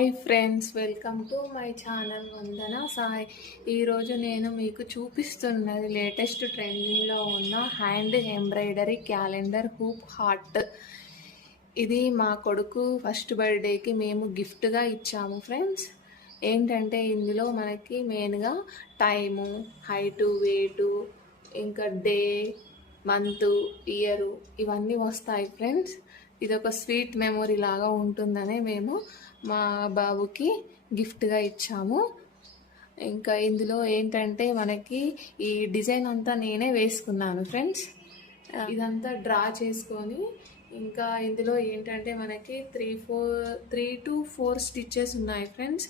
Hi friends, welcome to my channel Vandanasai. ఈరోజు నేను మీకు చూపిస్తున్నది లేటెస్ట్ ట్రెండింగ్లో ఉన్న hand embroidery calendar hoop heart. ఇది మా కొడుకు ఫస్ట్ బర్త్డేకి మేము గిఫ్ట్గా ఇచ్చాము ఫ్రెండ్స్. ఏంటంటే ఇందులో మనకి మెయిన్గా టైము, హైటు, వెయిటు, ఇంకా డే, మంత్, ఇయరు ఇవన్నీ వస్తాయి ఫ్రెండ్స్. ఇది ఒక స్వీట్ మెమొరీ లాగా ఉంటుందని మేము మా బాబుకి గిఫ్ట్గా ఇచ్చాము. ఇంకా ఇందులో ఏంటంటే మనకి ఈ డిజైన్ అంతా నేనే వేసుకున్నాను ఫ్రెండ్స్. ఇదంతా డ్రా చేసుకొని ఇంకా ఇందులో ఏంటంటే మనకి 3 to 4 స్టిచ్చెస్ ఉన్నాయి ఫ్రెండ్స్.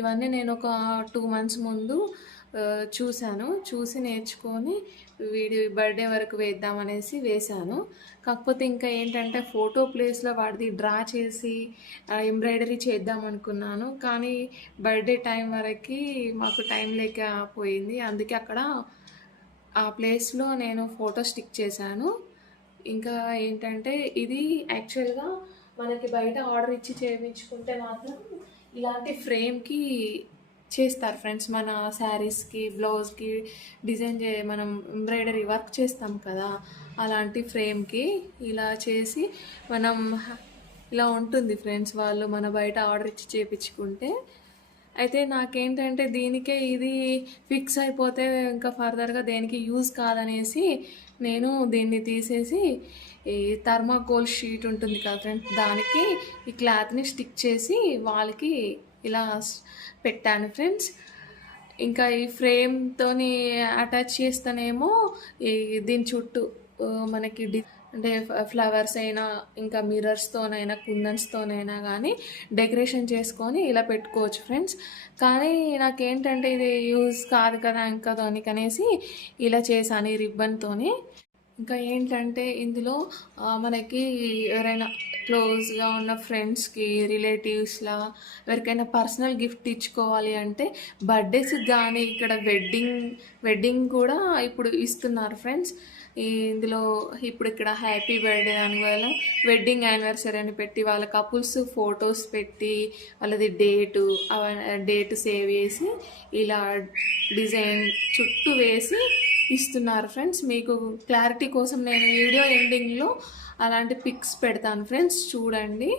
ఇవన్నీ నేను ఒక 2 months ముందు చూసి నేర్చుకొని వీడియో బర్త్డే వరకు వేద్దామనేసి వేశాను. కాకపోతే ఇంకా ఏంటంటే ఫోటో ప్లేస్లో వాడిది డ్రా చేసి ఎంబ్రాయిడరీ చేద్దాం అనుకున్నాను. కానీ బర్త్డే టైం వరకు మాకు టైం లేకపోయింది. అందుకే అక్కడ ఆ ప్లేస్లో నేను ఫోటో స్టిక్ చేశాను. ఇంకా ఏంటంటే ఇది యాక్చువల్గా మనకి బయట ఆర్డర్ ఇచ్చి చేయించుకుంటే మాత్రం ఇలాంటి ఫ్రేమ్కి చేస్తారు ఫ్రెండ్స్. మన శారీస్కి, బ్లౌజ్కి డిజైన్ మనం ఎంబ్రాయిడరీ వర్క్ చేస్తాం కదా, అలాంటి ఫ్రేమ్కి ఇలా చేసి మనం ఇలా ఉంటుంది ఫ్రెండ్స్. వాళ్ళు మన బయట ఆర్డర్ ఇచ్చి చేయించుకుంటే. అయితే నాకేంటంటే దీనికే ఇది ఫిక్స్ అయిపోతే ఇంకా ఫర్దర్గా దేనికి యూజ్ కాదనేసి నేను దీన్ని తీసేసి ఈ థర్మాకోల్ షీట్ ఉంటుంది కదా ఫ్రెండ్స్, దానికి ఈ క్లాత్ని స్టిక్ చేసి వాళ్ళకి ఇలా పెట్టాను ఫ్రెండ్స్. ఇంకా ఈ ఫ్రేమ్తోని అటాచ్ చేస్తేనేమో దీని చుట్టూ మనకి అంటే ఫ్లవర్స్ అయినా ఇంకా మిర్రర్స్తోనైనా కుందన్స్తోనైనా కానీ డెకరేషన్ చేసుకొని ఇలా పెట్టుకోవచ్చు ఫ్రెండ్స్. కానీ నాకేంటంటే ఇది యూజ్ కాదు కదా ఇంకా దానికనేసి ఇలా చేశాను ఈ రిబ్బన్తోని. ఇంకా ఏంటంటే ఇందులో మనకి ఎవరైనా క్లోజ్గా ఉన్న ఫ్రెండ్స్కి, రిలేటివ్స్లా ఎవరికైనా పర్సనల్ గిఫ్ట్ ఇచ్చుకోవాలి అంటే బర్త్డేస్కి కానీ ఇక్కడ వెడ్డింగ్ కూడా ఇప్పుడు ఇస్తున్నారు ఫ్రెండ్స్. ఇందులో ఇప్పుడు ఇక్కడ హ్యాపీ బర్త్డే దానివల్ల వెడ్డింగ్ యానివర్సరీ అని పెట్టి వాళ్ళ కపుల్స్ ఫొటోస్ పెట్టి వాళ్ళది డేటు సేవ్ చేసి ఇలా డిజైన్ చుట్టూ వేసి ఇస్తున్నారు ఫ్రెండ్స్. మీకు క్లారిటీ కోసం నేను వీడియో ఎండింగ్లో అలాంటి పిక్స్ పెడతాను ఫ్రెండ్స్, చూడండి.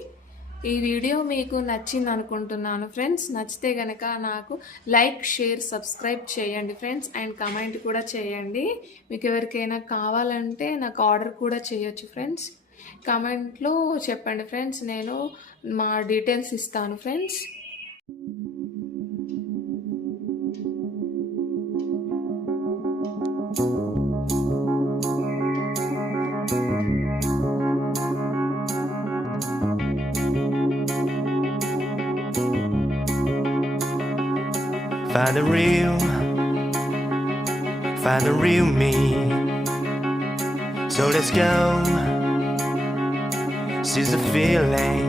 ఈ వీడియో మీకు నచ్చింది అనుకుంటున్నాను ఫ్రెండ్స్. నచ్చితే కనుక నాకు లైక్, షేర్, సబ్స్క్రైబ్ చేయండి ఫ్రెండ్స్. అండ్ కమెంట్ కూడా చేయండి. మీకు ఎవరికైనా కావాలంటే నాకు ఆర్డర్ కూడా చేయొచ్చు ఫ్రెండ్స్. కమెంట్లో చెప్పండి ఫ్రెండ్స్, నేను మా డీటెయిల్స్ ఇస్తాను friends. Find the real me. So let's go. Seize the feeling.